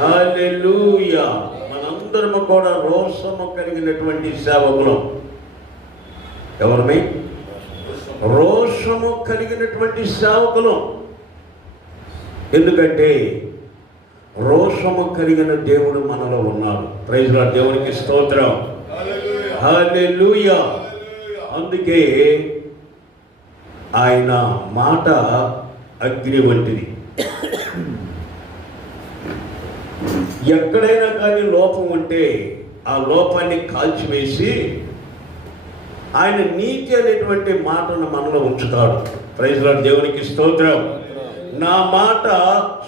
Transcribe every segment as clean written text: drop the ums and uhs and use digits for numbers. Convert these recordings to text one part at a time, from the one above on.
హల్లెలూయా. మనందరము కూడా రోషము కలిగినటువంటి సేవకులం. ఎవరమే? రోషము కలిగినటువంటి సేవకులం. ఎందుకంటే రోషము కలిగిన దేవుడు మనలో ఉన్నాడు. Praise Lord. దేవునికి స్తోత్రం. హల్లెలూయా. అందుకే ఆయన మాట అగ్ని వంటిది. ఎక్కడైనా కానీ లోపం ఉంటే ఆ లోపాన్ని కాల్చివేసి ఆయన నీతి అనేటువంటి మాటను మనలో ఉంచుతాడు. Praise Lord. దేవునికి స్తోత్రం. నా మాట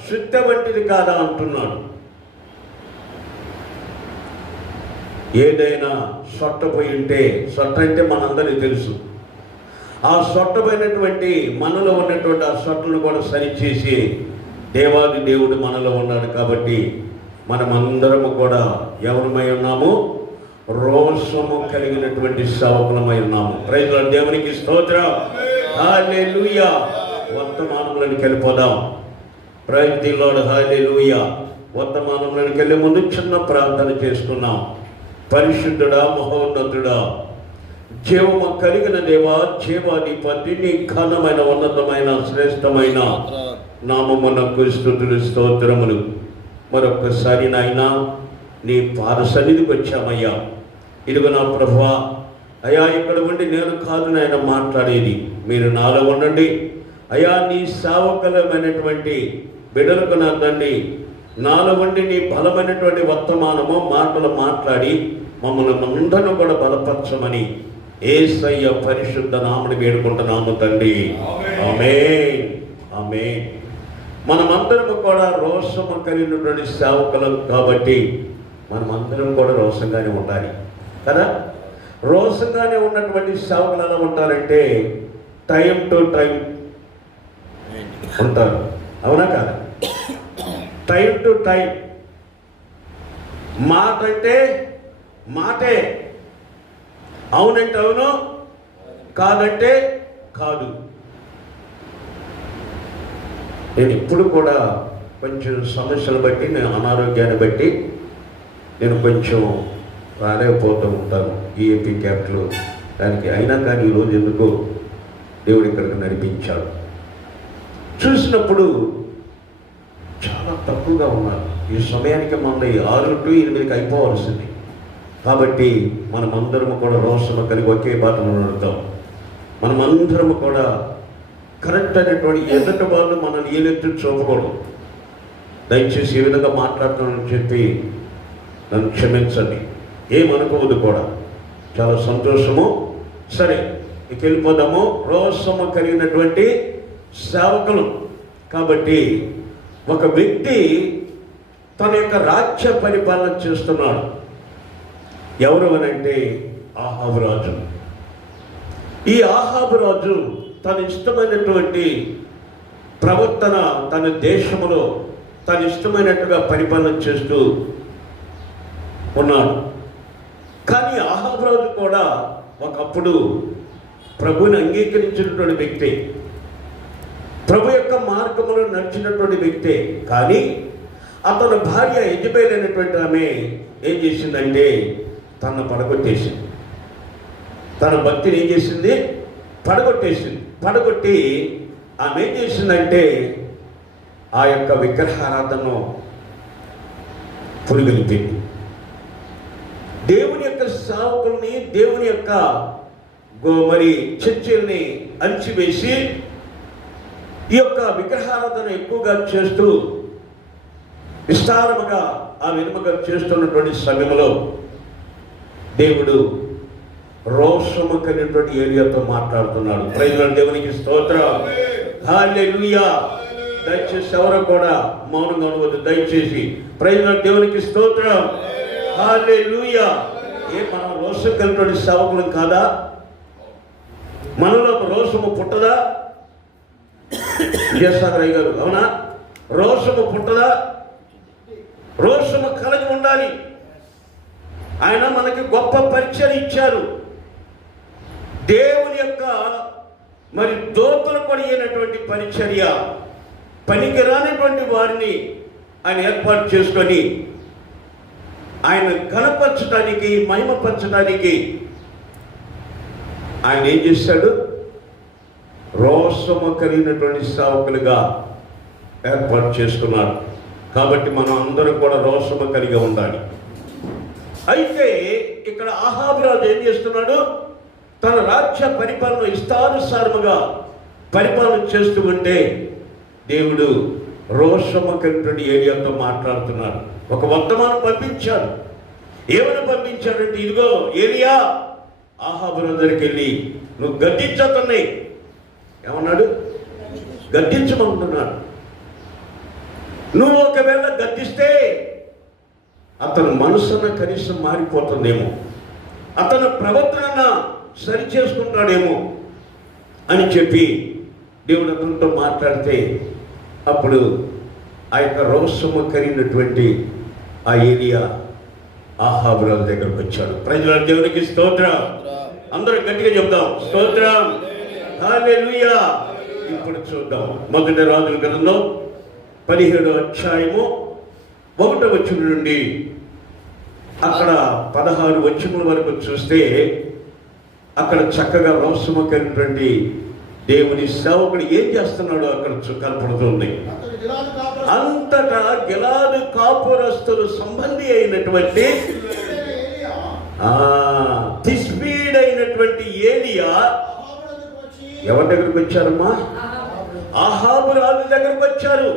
శుద్ధ వంటిది కాదా అంటున్నాడు. ఏదైనా సొట్టపోయి ఉంటే, సొట్ట అంటే మనందరికీ తెలుసు, ఆ సొట్టపోయినటువంటి మనలో ఉన్నటువంటి ఆ సొట్టను కూడా సరిచేసి దేవాది దేవుడు మనలో ఉన్నాడు. కాబట్టి మనమందరము కూడా ఎవరమై ఉన్నాము? రోషము కలిగినటువంటి సేవకులమై ఉన్నాము. Praise Lord. దేవునికి స్తోత్రం. హల్లెలూయా. వర్తమానంలోకి వెళ్ళిపోదాం. Praise the Lord. హల్లెలూయా. వర్తమానంలోకి వెళ్ళే ముందు చిన్న ప్రార్థన చేసుకున్నాం. పరిశుద్ధుడా, మహోన్నతుడా, జీవము కలిగిన దేవా, జీవాధిపతి, నీ ఘనమైన ఉన్నతమైన శ్రేష్టమైన నామమునకు స్తుతులు స్తోత్రములు. మరొక్కసారి నాయనా నీ పాద సన్నిధికి వచ్చామయ్యా. ఇదిగో నా ప్రభువా, అయ్యా ఇక్కడ ఉండి నేను కాదు నాయన మాట్లాడేది, మీరు నాలో ఉండండి అయ్యా. నీ సేవకులమైనటువంటి బిడ్డలకు నా తండ్రి నాలో ఉండి నీ బలమైనటువంటి వర్తమానము మాటలు మాట్లాడి మమ్మల్ని అందరూ కూడా బలపరచమని యేసయ్య పరిశుద్ధ నామమున వేడుకుంటున్నాము తండ్రి. ఆమేన్. ఆమేన్. మనమందరము కూడా రోషము కలిగినటువంటి సేవకులం కాబట్టి మనమందరం కూడా రోషంగానే ఉండాలి కదా. రోషంగానే ఉన్నటువంటి సేవకులు ఎలా ఉంటారంటే టైం టు టైం ఉంటారు. అవునా కాదా? Time to time. మాట అంటే మాటే, అవునంటే అవును, కాదంటే కాదు. నేను ఇప్పుడు కూడా కొంచెం సమస్యలు బట్టి, నేను అనారోగ్యాన్ని బట్టి నేను కొంచెం రాలేకపోతూ ఉంటాను ఈఏపీ క్యాప్లో దానికి. అయినా కానీ ఈరోజు ఎందుకో దేవుడు ఇక్కడికి నడిపించాడు. చూసినప్పుడు చాలా తక్కువగా ఉన్నారు. ఈ సమయానికి మన 6 to 8 అయిపోవలసింది. కాబట్టి మనమందరము కూడా రోషము కలిగి ఒకే బాటలో నడుద్దాం. మనమందరము కూడా కరెక్ట్ అనేటువంటి ఎదుటి వాళ్ళు మనల్ని ఏలెత్తు చూపకూడదు. దయచేసి ఏ విధంగా మాట్లాడుతానని చెప్పి నన్ను క్షమించండి, ఏమనుకోవద్దు కూడా. చాలా సంతోషము. సరే, ఇక వెళ్ళిపోదాము. రోషము కలిగినటువంటి సేవకులు. కాబట్టి ఒక వ్యక్తి తన యొక్క రాజ్య పరిపాలన చేస్తున్నాడు. ఎవరు అనంటే ఆహాబు రాజు. ఈ ఆహాబు రాజు తన ఇష్టమైనటువంటి ప్రవర్తన, తన దేశంలో తన ఇష్టమైనట్టుగా పరిపాలన చేస్తూ ఉన్నాడు. కానీ ఆహాబు రాజు కూడా ఒకప్పుడు ప్రభుని అంగీకరించినటువంటి వ్యక్తి, ప్రభు యొక్క మార్గంలో నడిచినటువంటి వ్యక్తే. కానీ అతని భార్య యెజబెల్ అనేటువంటి ఆమె ఏం చేసిందంటే తనను పడగొట్టేసింది. తన భక్తిని ఏం చేసింది? పడగొట్టేసింది. పడగొట్టి ఆమె ఏం చేసిందంటే ఆ యొక్క విగ్రహారాధనను పురిగొల్పింది. దేవుని యొక్క సేవకుల్ని, దేవుని యొక్క మరి చర్చిల్ని అణిచివేసి ఈ యొక్క విగ్రహారాధన ఎక్కువగా చేస్తూ విస్తారముగా ఆ విధముగా చేస్తున్నటువంటి సమయంలో దేవుడు రోషము కలిగినటువంటి ఏలియాతో మాట్లాడుతున్నాడు. Praise Lord. దేవునికి స్తోత్రం. హల్లెలూయా. దయచేసి ఎవరు కూడా మౌనంగా ఉండవద్దు. దయచేసి ప్రైజ్ లార్డ్. దేవునికి స్తోత్రం. హల్లెలూయా. మనం రోషం కలిగినటువంటి సేవకులం కాదా? మనలో రోషము పుట్టదా? విజయసాగరయ్య గారు, అవునా? రోషము పుట్టదా? రోషము కలిగి ఉండాలి. ఆయన మనకి గొప్ప పరిచయం ఇచ్చారు. దేవుని యొక్క మరి దోతలు కూడా అయినటువంటి పరిచర్య, పనికి రానటువంటి వారిని ఆయన ఏర్పాటు చేసుకొని ఆయన ఘనపరచడానికి, మహిమపరచడానికి ఆయన ఏం చేశాడు? రోషము కలిగినటువంటి సేవకులుగా ఏర్పాటు చేసుకున్నాడు. కాబట్టి మనం అందరం కూడా రోషము కలిగి ఉండాలి. అయితే ఇక్కడ అహాబు రాజు ఏం చేస్తున్నాడు? తన రాజ్య పరిపాలన ఇష్టానుసారముగా పరిపాలన చేస్తూ ఉంటే దేవుడు రోషము కలిగినటువంటి ఏలియాతో మాట్లాడుతున్నాడు. ఒక వర్తమానం పంపించాడు. ఏమని పంపించాడంటే, ఇదిగో ఏలియా, అహాబు రాజు దగ్గరికి వెళ్ళి నువ్వు గద్దించతన్ని. ఏమన్నాడు? గద్దించమంటున్నాడు. నువ్వు ఒకవేళ గద్దిస్తే అతని మనసున కనీసం మారిపోతుందేమో, అతను ప్రవర్తన సరి చేసుకుంటాడేమో అని చెప్పి దేవుడు అతనితో మాట్లాడితే, అప్పుడు ఆ యొక్క రోషము కలిగినటువంటి ఆ ఏలియా అహాబు రాజు దగ్గరకు వచ్చాడు. ప్రజల దేవునికి స్తోత్రం. అందరూ గట్టిగా చెప్దాం, స్తోత్రం, హల్లెలూయా. ఇప్పుడు చూద్దాం మొదటి రాజుల గ్రంథం 17వ అధ్యాయము 1వ వచనం నుండి అక్కడ 16 వచనముల వరకు చూస్తే, అక్కడ చక్కగా రోషము కలిగినటువంటి దేవుని సేవకుడు ఏం చేస్తున్నాడో అక్కడ కనపడుతుంది. అంతటా గిలాదు కాపురస్తులు సంబంధి అయినటువంటి తిష్బీడ్ అయినటువంటి ఏలియా ఎవరి దగ్గరకు వచ్చారమ్మా? అహాబు రాజు దగ్గరకు వచ్చారు.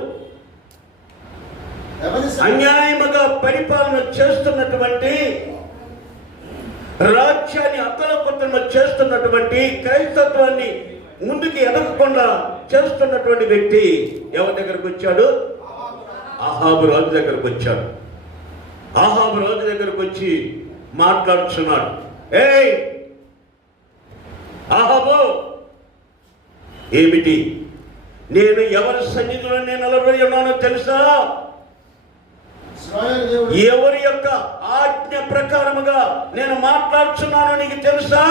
అన్యాయముగా పరిపాలన చేస్తున్నటువంటి, రాజ్యాన్ని అతలకుతలం చేస్తున్నటువంటి, క్రైస్తత్వాన్ని ముందుకు ఎదగకుండా చేస్తున్నటువంటి వ్యక్తి ఎవరి దగ్గరకు వచ్చాడు? అహాబు రాజు దగ్గరకు వచ్చాడు. అహాబు రాజు దగ్గరకు వచ్చి మాట్లాడుతున్నాడు. ఏయ్ అహాబు, ఏమిటి? నేను ఎవరి సన్నిధిలో నేను నిలబడి ఉన్నానో తెలుసా? ఎవరి యొక్క ఆజ్ఞ ప్రకారముగా నేను మాట్లాడుతున్నానో నీకు తెలుసా?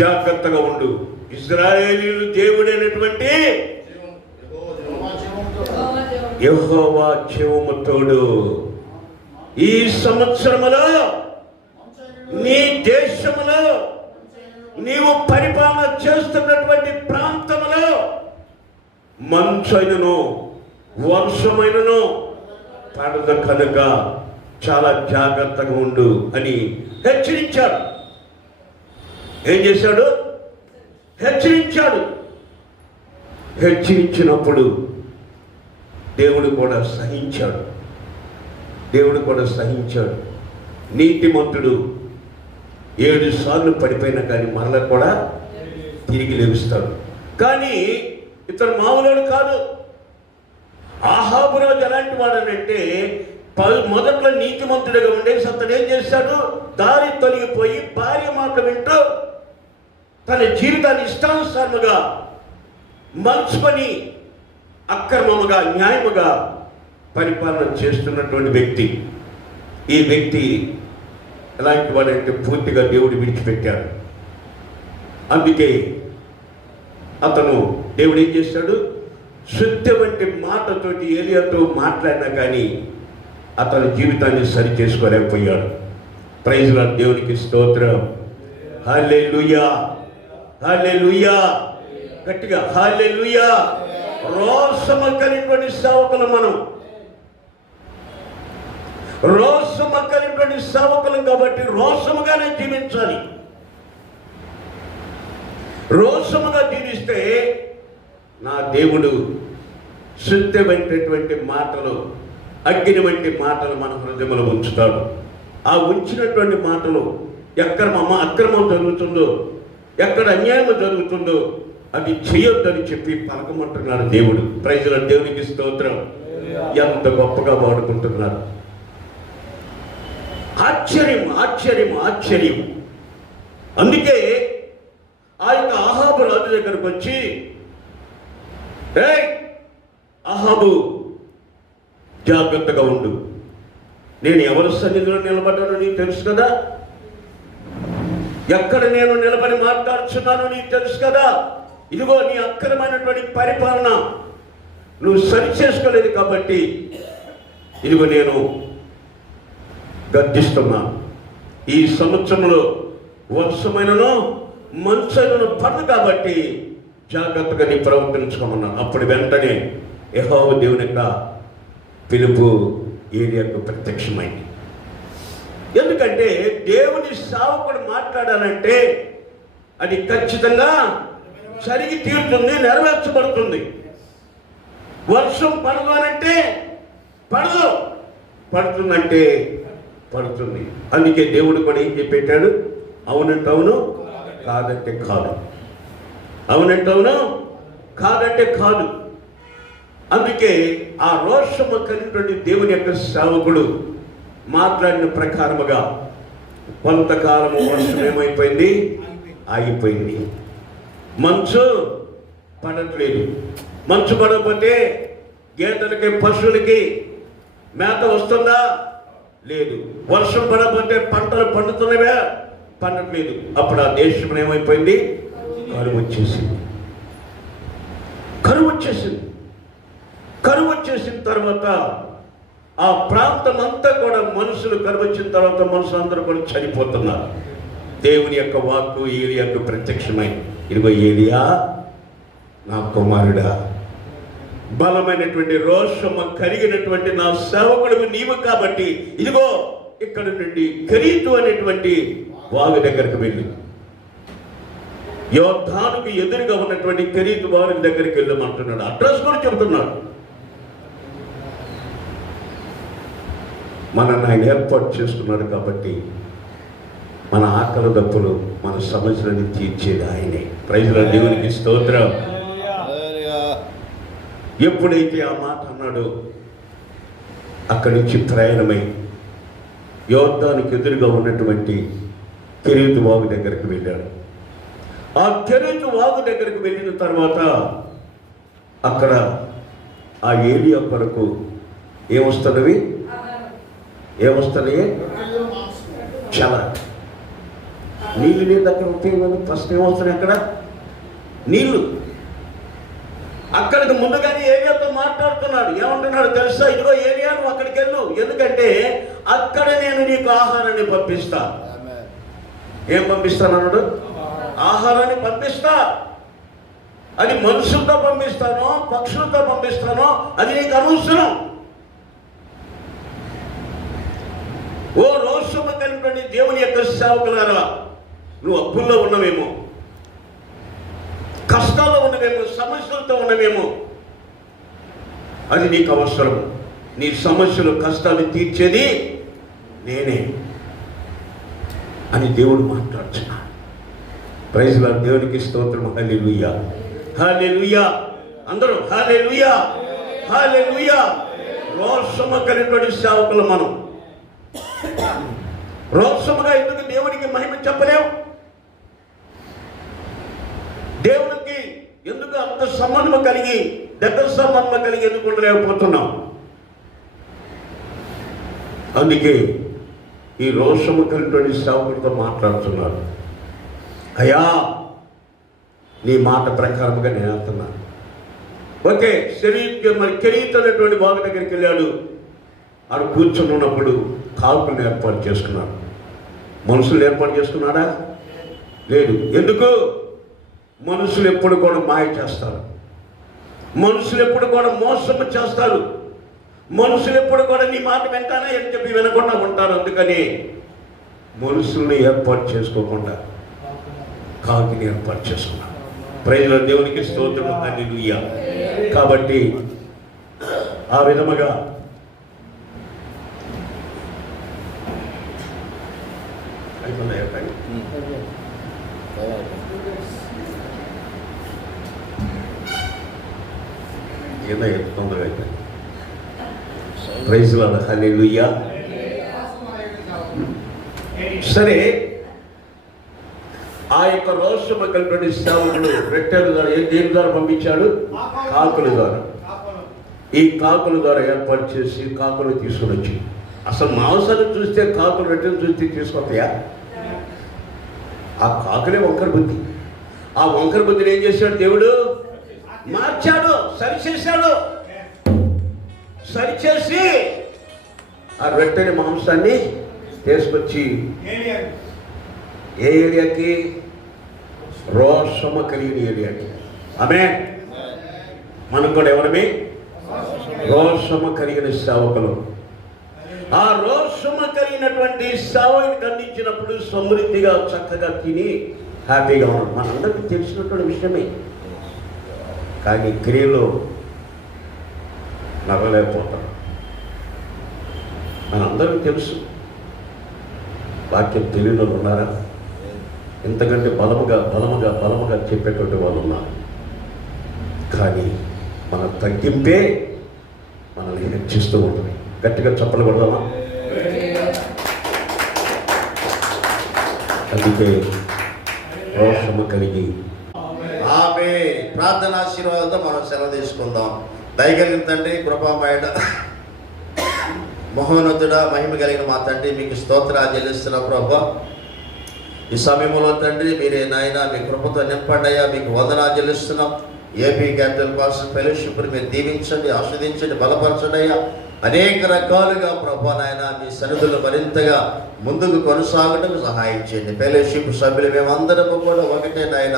జాగ్రత్తగా ఉండు. ఇశ్రాయేలీయులు దేవుడైనటువంటి యెహోవా జీవము తోడు. ఈ సంవత్సరములో నీ దేశములో నీవు పరిపాలన చేస్తున్నటువంటి ప్రాంతములో మంచైనను వర్షమైనను పడదు కనుక చాలా జాగ్రత్తగా ఉండు అని హెచ్చరించాడు. ఏం చేశాడు? హెచ్చరించాడు. హెచ్చరించినప్పుడు దేవుడు కూడా సహించాడు. దేవుడు కూడా సహించాడు. నీతిమంతుడు 7 సార్లు పడిపోయినా కానీ మరలా కూడా తిరిగి లేస్తాడు. కానీ ఇతను మామూలుడు కాదు. అహాబు రాజు ఎలాంటి వాడనంటే, మొదట్లో నీతిమంతుడిగా ఉండేసి అతను ఏం చేశాడు? దారి తొలగిపోయి భార్య మాట వింటూ తన జీవితాన్ని ఇష్టానుసారముగా మలుచుకొని అక్రమముగా, న్యాయముగా పరిపాలన చేస్తున్నటువంటి వ్యక్తి. ఈ వ్యక్తి ఎలాంటి వాడంటే పూర్తిగా దేవుడు విడిచిపెట్టాడు. అందుకే అతను దేవుడు ఏం చేశాడు? శుద్ధ వంటి మాటతోటి ఏలియాతో మాట్లాడినా కానీ అతని జీవితాన్ని సరి చేసుకోలేకపోయాడు. ప్రైజ్ లార్డ్, దేవునికి స్తోత్రం, హల్లెలూయా, హల్లెలూయా. గట్టిగా హల్లెలూయా. రోషము కలిగినటువంటి సేవకులు మనం, రోషము కలిగినటువంటి సేవకులం కాబట్టి రోషముగానే జీవించాలి. రోషముగా జీవిస్తే నా దేవుడు శుద్ధమైనటువంటి మాటలు, అగ్ని వంటి మాటలు మన హృదయంలో ఉంచుతాడు. ఆ ఉంచినటువంటి మాటలు ఎక్కడ అక్రమం జరుగుతుందో, ఎక్కడ అన్యాయం జరుగుతుందో అది చేయొద్దని చెప్పి పలకమంటున్నాడు దేవుడు. ప్రైజ్ లార్డ్, దేవునికి స్తోత్రం. ఎంత గొప్పగా వాడుకుంటున్నారు. ఆశ్చర్యం, ఆశ్చర్యం, ఆశ్చర్యం. అందుకే ఆ యొక్క అహాబు రాజు దగ్గరకు వచ్చి, ఏయ్ అహాబు, జాగ్రత్తగా ఉండు. నేను ఎవరి సన్నిధిలో నిలబడ్డానో నీకు తెలుసు కదా, ఎక్కడ నేను నిలబడి మాట్లాడుతున్నానో నీకు తెలుసు కదా. ఇదిగో నీ అక్రమైనటువంటి పరిపాలన, నువ్వు సరి చేసుకోలేదు కాబట్టి ఇదిగో నేను గర్జిస్తున్నాను. ఈ సంవత్సరంలో వర్షమైనను మంచైనను పడదు కాబట్టి జాగ్రత్తగా నీ ప్రవర్తించుకోమన్నాను. అప్పుడు వెంటనే యెహోవా దేవుని యొక్క పిలుపు ఏలియాకు ప్రత్యక్షమైంది. ఎందుకంటే దేవుని సేవకుడు మాట్లాడాలంటే అది ఖచ్చితంగా జరిగి తీరుతుంది, నెరవేర్చబడుతుంది. వర్షం పడదు అనంటే పడదు, పడుతుందంటే పడుతుంది. అందుకే దేవుడు కూడా ఏం చెప్పేటాడు? అవునంటే అవును, కాదంటే కాదు. అవునంటే అవును, కాదంటే కాదు. అందుకే ఆ రోషము కలిగినటువంటి దేవుని యొక్క సేవకుడు మాట్లాడిన ప్రకారముగా కొంతకాలము వర్షం ఏమైపోయింది? ఆగిపోయింది. మంచు పడట్లేదు. మంచు పడకపోతే గేదెలకి పశువులకి మేత వస్తుందా? లేదు. వర్షం పడకపోతే పంటలు పండుతున్నవా? పండట్లేదు. అప్పుడు ఆ దేశం ఏమైపోయింది? కరువు వచ్చేసింది. కరువు వచ్చేసింది. కరువు వచ్చేసిన తర్వాత ఆ ప్రాంతం అంతా కూడా మనుషులు, కరువు వచ్చిన తర్వాత మనుషులందరూ కూడా చనిపోతున్నారు. దేవుని యొక్క వాక్కు ఏలియాకు ప్రత్యక్షమై, ఇదిగో ఏలియా నా కుమారుడా, బలమైనటువంటి రోషము కలిగినటువంటి నా సేవకుడు నీవు కాబట్టి ఇదిగో ఇక్కడ నుండి కెరీతు అనేటువంటి వాగు దగ్గరకు వెళ్ళి, యోర్దానుకు ఎదురుగా ఉన్నటువంటి కెరీతు వాగు దగ్గరికి వెళ్ళమంటున్నాడు. అడ్రస్ కూడా చెబుతున్నాడు. మనల్ని ఆయన ఏర్పాటు చేసుకున్నాడు కాబట్టి మన ఆకలి దప్పులు, మన సమస్యలను తీర్చేది ఆయనే. ప్రైజ్లో దేవునికి స్తోత్రం. ఎప్పుడైతే ఆ మాట అన్నాడో అక్కడి నుంచి ప్రయాణమై యోర్దానుకు ఎదురుగా ఉన్నటువంటి కెరీతు వాగు దగ్గరికి వెళ్ళాడు. ఆ కెరీతు వాగు దగ్గరికి వెళ్ళిన తర్వాత అక్కడ ఆ ఏలియా కొరకు ఏమొస్తున్నవి? ఏమొస్తున్నాయి? చాలా నీళ్ళు లేదు అక్కడ. ఉపయోగం ఫస్ట్ ఏమొస్తున్నాయి అక్కడ? నీళ్ళు. అక్కడికి ముందుగానే ఏలియాతో మాట్లాడుతున్నాడు. ఏమంటున్నాడు తెలుసా? ఇదిగో ఏలియా నువ్వు అక్కడికి వెళ్ళు, ఎందుకంటే అక్కడ నేను నీకు ఆహారాన్ని పంపిస్తా. ఏం పంపిస్తానన్నాడు? ఆహారాన్ని పంపిస్తా. అది మనుషులతో పంపిస్తానో పక్షులతో పంపిస్తానో అది నీకు అనవసరం. ఓ రోషము కలిగినటువంటి దేవుని యొక్క సేవకులారా, నువ్వు అప్పుల్లో ఉన్నవేమో, కష్టాల్లో ఉన్నవేమో, సమస్యలతో ఉన్నవేమో, అది నీకు అవసరం. నీ సమస్యలు కష్టాలు తీర్చేది నేనే అని దేవుడు మాట్లాడుతున్నాడు. Praise Lord. దేవునికి స్తోత్రం. హల్లెలూయా, హల్లెలూయా. అందరూ హల్లెలూయా, హల్లెలూయా. రోషము కలిగినటువంటి సేవకులు మనం. రోషముగా ఎందుకు దేవునికి మహిమ చెప్పలేవు? దేవునికి ఎందుకు అంత సంబంధం కలిగి, దగ్గర సంబంధం కలిగి ఎందుకు ఉండలేకపోతున్నాం? అందుకే ఈ రోషము కలిగినటువంటి సేవకుడితో మాట్లాడుతున్నారు. అయ్యా నీ మాట ప్రకారముగా నేను వెళ్తున్నాను. ఓకే, మరి కెరీతు అనేటువంటి వాగు దగ్గరికి వెళ్ళాడు. ఆడు కూర్చొని ఉన్నప్పుడు కాకులను ఏర్పాటు చేసుకున్నాడు. మనుషులు ఏర్పాటు చేసుకున్నాడా? లేదు. ఎందుకు? మనుషులు ఎప్పుడు కూడా మాయ చేస్తారు. మనుషులు ఎప్పుడు కూడా మోసము చేస్తారు. మనుషులు ఎప్పుడు కూడా నీ మాట వింటానా అని చెప్పి వినకుండా ఉంటారు. అందుకని మనుషుల్ని ఏర్పాటు చేసుకోకుండా కాకిని ఏర్పాటు చేసుకున్నాడు. ప్రైజ్లో దేవునికి స్తోత్రం. హల్లెలూయా. కాబట్టి ఆ విధముగా ఏదో తొందరగా అయిపోయింది. Praise Lord. హల్లెలూయా. సరే, ఆ యొక్క రోషము కలిగినటువంటి సేవకుడు రెట్టెల ద్వారా దేని ద్వారా పంపించాడు? కాకుల ద్వారా. ఈ కాకుల ద్వారా ఏర్పాటు చేసి కాకులు తీసుకుని వచ్చి, అసలు మాంసాన్ని చూస్తే కాకులు రెట్టెలు చూస్తే తీసుకొస్తాయా? ఆ కాకులే వంకర బుద్ధి. ఆ వంకర బుద్ధిని ఏం చేశాడు దేవుడు? మార్చాడు, సరిచేశాడు. సరిచేసి ఆ రొట్టెని మాంసాన్ని తీసుకొచ్చి ఏ ఏరియాకి? రోషము కలిగిన ఏరియాకి. ఆమేన్. మనం కూడా ఎవరిమి? రోషము కలిగిన సేవకులు. ఆ రోషము కలిగినటువంటి సేవకునికి అందించినప్పుడు సమృద్ధిగా చక్కగా తిని హ్యాపీగా ఉన్నాడు. మనందరికీ తెలిసినటువంటి విషయమే. కానీ క్రియలో నవ్వలేకపోతాం. మనందరికీ తెలుసు. వాక్యం తెలియని వాళ్ళు ఉన్నారా? ఎంతకంటే బలముగా చెప్పేటువంటి వాళ్ళు ఉన్నారు. కానీ మన తగ్గింపే మనల్ని హెచ్చిస్తూ ఉంటుంది. గట్టిగా చప్పలు కొడదామా? అందుకే రోషము కలిగి ఆమె ప్రార్థన ఆశీర్వాదంతో మనం సెలవు తీసుకుందాం. దయగలిగిన తండ్రి, కృపామయుడ, మహోన్నతుడ, మహిమ కలిగిన మా తండ్రి, మీకు స్తోత్రాలు చెల్లిస్తున్నాం ప్రభా. ఈ సమయంలో తండ్రి మీరే నాయన మీ కృపతో నింపండియా. మీకు వందనాలు చెల్లిస్తున్నాం. ఏపీ క్యాపిటల్ పాస్టర్ ఫెలోషిప్ మీరు దీవించండి, ఆస్వాదించండి, బలపరచండి అయ్యా. అనేక రకాలుగా ప్రభా నాయన మీ సన్నిధులు మరింతగా ముందుకు కొనసాగడం సహాయం చేయండి. ఫెలోషిప్ సభ్యులు మేమందరము కూడా ఒకటే నాయన,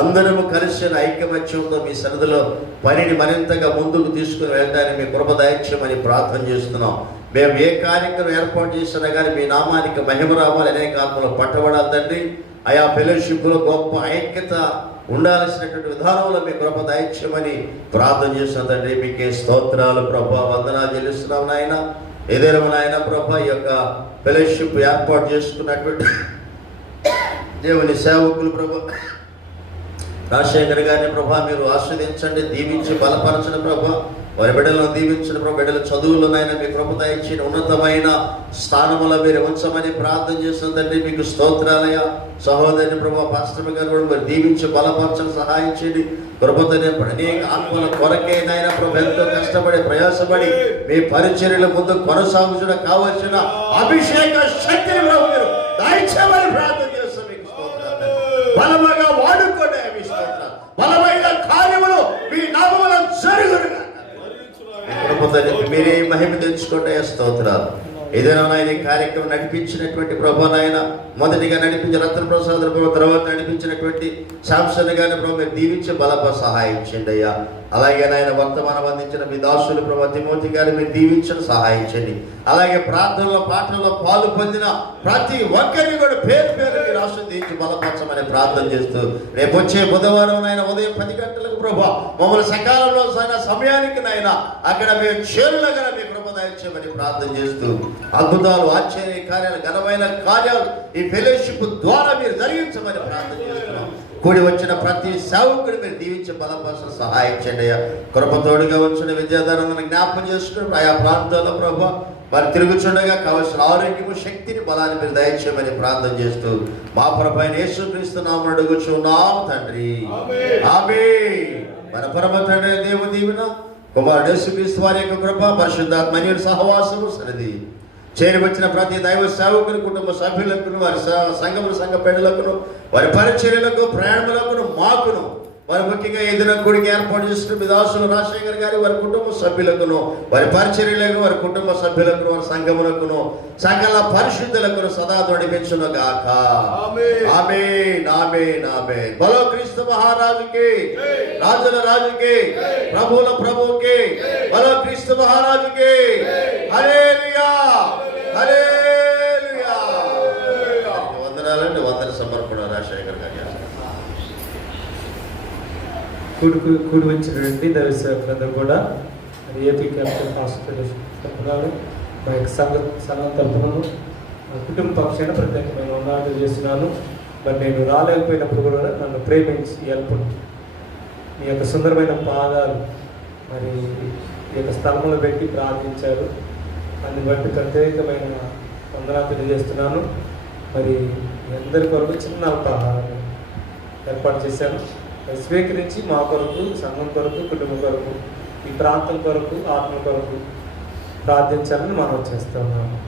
అందరము కలిసిన ఐకమత్యంతో మీ సన్నిధిలో పనిని మరింతగా ముందుకు తీసుకుని వెళ్ళడానికి మీ కృప దయచేయమని ప్రార్థన చేస్తున్నాం. మేము ఏ కార్యక్రమం ఏర్పాటు చేసినా కానీ మీ నామానికి మహిమ రావాలి, అనేక ఆత్మలు పట్టబడాలండి. ఆయా ఫెలోషిప్లో గొప్ప ఐక్యత ఉండాల్సినటువంటి విధానంలో మీ కృప దయచేయమని ప్రార్థన చేస్తున్న తండ్రి, మీకే స్తోత్రాలు ప్రభా, వందనాలు చెల్లిస్తున్నాం నాయన. ఏదైనా నాయన ప్రభా, ఈ యొక్క ఫెలోషిప్ ఏర్పాటు చేసుకున్నటువంటి దేవుని సేవకులు ప్రభా రాజశేఖర్ గారిని ప్రభా మీరు ఆస్వాదించండి, దీవించి బలపరచండి ప్రభా. వారి బిడ్డలను దీవించిన ప్రభా, బిడ్డల చదువులనైనా మీ కృప దయచిన ఉన్నతమైన స్థానములో మీరు ఉంచమని ప్రార్థన చేస్తుందండి. మీకు స్తోత్రాలయ. సహోదరుని ప్రభా పాస్టర్ గారు కూడా మీరు దీవించి బలపరచని సహాయం చేయండి. కృపతోనే అనేక ఆత్మల కొరకేనైనా ప్రభు ఎంతో కష్టపడి ప్రయాసపడి మీ పరిచర్యల ముందు కొనసాగుతున్న కావలసిన అభిషేక శక్తిని ప్రభు మీరు దయచేయమని ప్రార్థన చేస్తాం. మీకు స్తోత్రాలు. బలముగా వాడుకోండి. మీ స్తోత్రాలు. బలమైన కార్యములు మీ నామములో జరుగును. మీరే మహిమ తెచ్చుకోండి. స్తోత్రాలు. ఏదైనా నాయన ఈ కార్యక్రమం నడిపించినటువంటి ప్రభా నాయన, మొదటిగా నడిపించిన రత్నప్రసాద్ ప్రభు, తర్వాత నడిపించినటువంటి శాంసన్ గారిని ప్రభు మీరు దీవించి బలప సహాయం చేయండి అయ్యా. అలాగే నాయన వర్తమానం అందించిన మీ దాసులు ప్రభు తిమోతి గారిని మీరు దీవించడం సహాయం చేయండి. అలాగే ప్రార్థనలో పాటలలో పాలు పొందిన ప్రతి ఒక్కరిని కూడా పేరు మీరు ఆస్వాదించి బలపరచమని ప్రార్థన చేస్తూ రేపు వచ్చే బుధవారం నాయన ఉదయం 10 గంటలకు ప్రభు మమ్మల్ని సకాలంలో సమయానికి నాయన అక్కడ మేము చేరులగా మీ కృప దయచేయమని ప్రార్థన చేస్తూ అద్భుతాలు, ఆశ్చర్య కార్యాలు, ఘనమైన కార్యాలు ఈ ఫెలోషిప్ ద్వారా మీరు జరిగించమని ప్రార్థన చేస్తున్నాం. కూడి వచ్చిన ప్రతి సేవకుడు మీరు దీవించి బలపరచ సహాయం చేయండి. కృపతోడుగా వచ్చిన విద్యార్థులను జ్ఞాపకం చేసుకుని ఆయా ప్రాంతాల్లో ప్రభు వారు తిరుగుచుండగా కావలసిన ఆరోగ్యము, శక్తిని, బలాన్ని మీరు దయచేయమని ప్రార్థన చేస్తూ మా ప్రభువైన యేసుక్రీస్తు నామమున అడుగుచున్నాము తండ్రి. ఆమేన్. మన పరమ తండ్రి దేవుని దీవెన, కుమారుడు యేసుక్రీస్తు వారి యొక్క కృప, పరిశుద్ధాత్మ సహవాసము సన్నిధి చేరి వచ్చిన ప్రతి దైవ సేవకుని, కుటుంబ సభ్యులకు, వారి సంఘ పెద్దలకు, వారి పరిచర్యలకు, ప్రయాణములకు, మాకును, వారి ముఖ్యంగా ఏదైనా కూడికి ఏర్పాటు చేసిన విదాసులు రాజశేఖర్ గారి వారి కుటుంబ సభ్యులకును, వారి పరిచర్యలకు, వారి కుటుంబ సభ్యులకు, వారి సంఘములకును, సకల పరిశుద్ధులకు సదా నడిపించును గాక. ఆమేన్. ఆమేన్. ఆమేన్. బలో క్రీస్తు మహారాజుకి, రాజుల రాజుకి, ప్రభువుల ప్రభువుకి, బలో క్రీస్తు మహారాజుకి. హల్లెలూయా. హల్లెలూయా. వందనాలండి. వందన సమర్పణ రాజశేఖర్ గారి కూడి వచ్చినటువంటి దైవ సేవకులందరూ కూడా ఏపీ క్యాపిటల్ పాస్టర్ తరఫున మా యొక్క సంఘం తరఫున కుటుంబ పక్షాన ప్రత్యేకమైన వందనాలు చేస్తున్నాను. మరి నేను రాలేకపోయినప్పుడు కూడా నన్ను ప్రేమించి మీ యొక్క సుందరమైన పాదాలు మరి ఈ యొక్క స్థలంలో పెట్టి ప్రార్థించారు. దాన్ని బట్టి ప్రత్యేకమైన వందనాలు తెలియజేస్తున్నాను. మరి మీ అందరి కొరకు చిన్న ఉపహారాన్ని ఏర్పాటు చేశాను. స్వీకరించి మా కొరకు, సంఘం కొరకు, కుటుంబం కొరకు, ఈ ప్రాంతం కొరకు, ఆత్మ కొరకు ప్రార్థించాలని మనం చేస్తున్నాము.